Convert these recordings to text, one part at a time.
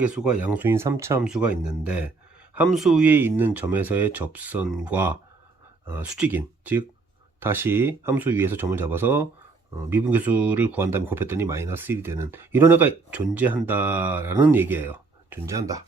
개수가 양수인 3차 함수가 있는데 함수 위에 있는 점에서의 접선과 수직인, 즉 다시 함수 위에서 점을 잡아서 미분계수를 구한 다음에 곱했더니 마이너스 1이 되는 이런 애가 존재한다라는 얘기예요. 존재한다.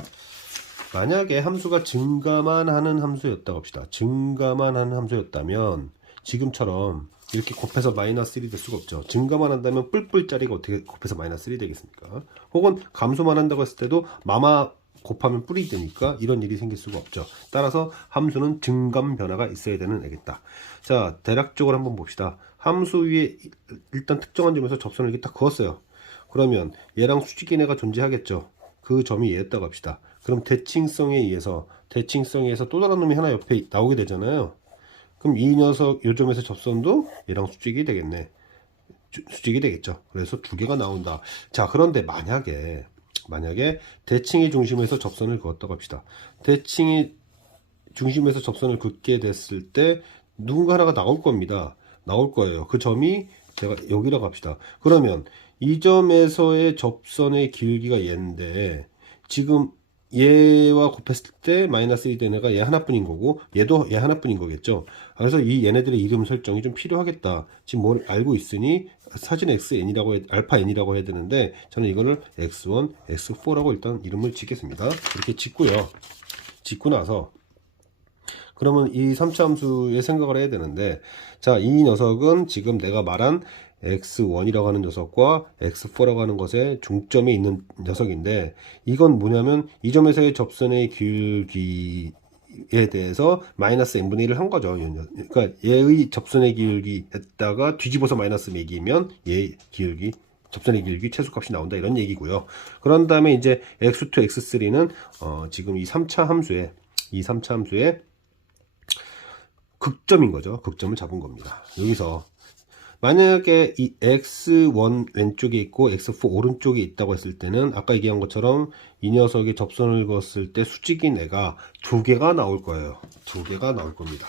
만약에 함수가 증가만 하는 함수였다고 합시다. 증가만 하는 함수였다면 지금처럼 이렇게 곱해서 마이너스 1이 될 수가 없죠. 증가만 한다면 뿔뿔짜리가 어떻게 곱해서 마이너스 1이 되겠습니까? 혹은 감소만 한다고 했을 때도 마마 곱하면 뿔이 되니까 이런 일이 생길 수가 없죠. 따라서 함수는 증감 변화가 있어야 되는 애겠다. 자, 대략적으로 한번 봅시다. 함수 위에 일단 특정한 점에서 접선을 이렇게 딱 그었어요. 그러면 얘랑 수직인 애가 존재하겠죠. 그 점이 얘였다고 합시다. 그럼 대칭성에 의해서 또 다른 놈이 하나 옆에 나오게 되잖아요. 그럼 이 녀석 요 점에서 접선도 얘랑 수직이 되겠네. 수직이 되겠죠. 그래서 두 개가 나온다. 자, 그런데 만약에 대칭의 중심에서 접선을 그었다고 합시다. 대칭의 중심에서 접선을 긋게 됐을 때 누군가 하나가 나올 겁니다. 나올 거예요. 그 점이 제가 여기라고 합시다. 그러면 이 점에서의 접선의 길기가 얘인데 지금 얘와 곱했을 때 마이너스 1이 된 애가 얘 하나뿐인 거고 얘도 얘 하나뿐인 거겠죠. 그래서 이 얘네들의 이름 설정이 좀 필요하겠다. 지금 뭘 알고 있으니 사진 xn이라고 알파 n이라고 해야 되는데 저는 이거를 x1, x4라고 일단 이름을 짓겠습니다. 이렇게 짓고요. 짓고 나서 그러면 이 3차 함수의 생각을 해야 되는데 자, 이 녀석은 지금 내가 말한 x1이라고 하는 녀석과 x4라고 하는 것의 중점에 있는 녀석인데 이건 뭐냐면 이 점에서의 접선의 길기에 대해서 마이너스 n분의 1을 한 거죠. 그러니까 얘의 접선의 길기에다가 뒤집어서 마이너스 매기면 얘의 길기 접선의 길기 최소값이 나온다 이런 얘기고요. 그런 다음에 이제 x2, x3는 지금 이 3차 함수의 극점인 거죠. 극점을 잡은 겁니다. 여기서 만약에 이 x1 왼쪽에 있고 x4 오른쪽에 있다고 했을 때는 아까 얘기한 것처럼 이 녀석의 접선을 그었을 때 수직인 애가 두 개가 나올 거예요. 두 개가 나올 겁니다.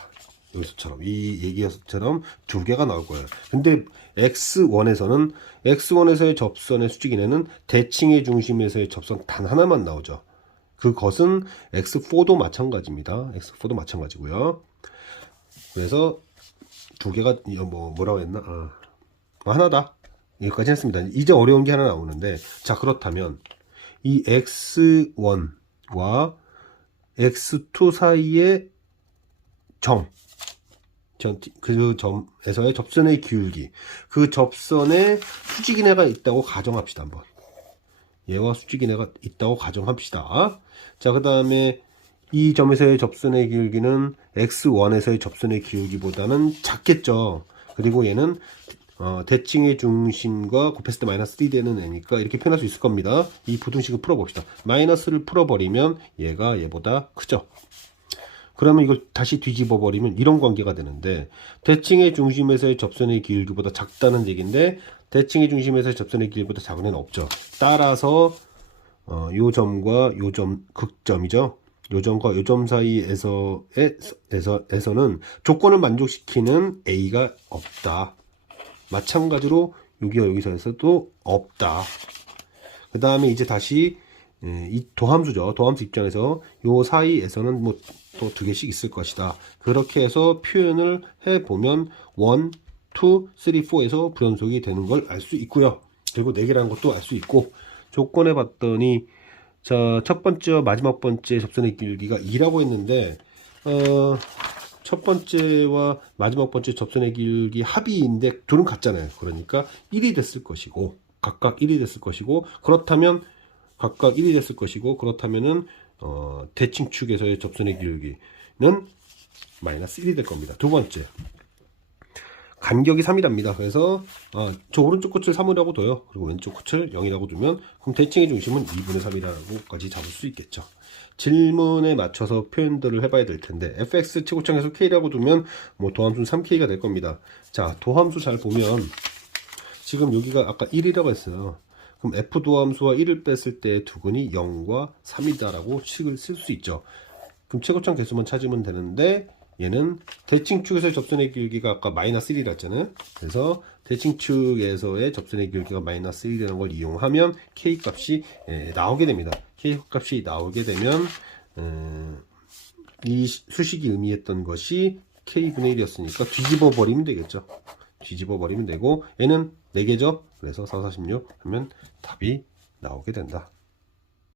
여기서처럼 이 얘기처럼 두 개가 나올 거예요. 근데 x1에서의 접선의 수직인 애는 대칭의 중심에서의 접선 단 하나만 나오죠. 그것은 x4도 마찬가지입니다. x4도 마찬가지고요. 그래서 두 개가 뭐라고 했나? 하나다. 여기까지 했습니다. 이제 어려운 게 하나 나오는데 자, 그렇다면 이 x1과 x2 사이의 그 점에서의 접선의 기울기, 그 접선에 수직인 애가 있다고 가정합시다. 한번 얘와 수직인 애가 있다고 가정합시다. 자, 그 다음에 이 점에서의 접선의 기울기는 x1에서의 접선의 기울기보다는 작겠죠. 그리고 얘는 대칭의 중심과 곱했을 때 마이너스 3 되는 애니까 이렇게 표현할 수 있을 겁니다. 이 부등식을 풀어봅시다. 마이너스를 풀어버리면 얘가 얘보다 크죠. 그러면 이걸 다시 뒤집어 버리면 이런 관계가 되는데 대칭의 중심에서의 접선의 기울기보다 작다는 얘기인데 대칭의 중심에서의 접선의 기울기보다 작은 애는 없죠. 따라서 요 점과 요 점 극점이죠. 요 점과 요 점 사이에서는 조건을 만족시키는 A가 없다. 마찬가지로 여기와 여기서도 없다. 그 다음에 이제 다시 이 도함수죠. 도함수 입장에서 요 사이에서는 뭐 또 두 개씩 있을 것이다. 그렇게 해서 표현을 해보면 1, 2, 3, 4에서 불연속이 되는 걸 알 수 있고요. 그리고 4개라는 것도 알 수 있고 조건해 봤더니 자, 첫 번째와 마지막 번째 접선의 길기가 2라고 했는데 첫 번째와 마지막 번째 접선의 길기 합이인데 둘은 같잖아요. 그러니까 1이 됐을 것이고 각각 1이 됐을 것이고 그렇다면은 대칭축에서의 접선의 길기는 마이너스 1이 될 겁니다. 두 번째 간격이 3이랍니다. 그래서 저 오른쪽 끝을 3이라고 둬요. 그리고 왼쪽 끝을 0이라고 두면 그럼 대칭의 중심은 2분의 3이라고까지 잡을 수 있겠죠. 질문에 맞춰서 표현들을 해봐야 될 텐데 fx 최고창에서 k라고 두면 뭐 도함수는 3k가 될 겁니다. 자, 도함수 잘 보면 지금 여기가 아까 1이라고 했어요. 그럼 f 도함수와 1을 뺐을 때 두근이 0과 3이다라고 식을 쓸 수 있죠. 그럼 최고창 개수만 찾으면 되는데 얘는 대칭축에서의 접선의 길기가 아까 마이너스 1이라 했잖아요. 그래서 대칭축에서의 접선의 길기가 마이너스 1이라는 걸 이용하면 k 값이 나오게 됩니다. 최대값이 나오게 되면 이 수식이 의미했던 것이 k분의 1이었으니까 뒤집어 버리면 되겠죠. 뒤집어 버리면 되고 얘는 4개죠. 그래서 4, 46 하면 답이 나오게 된다.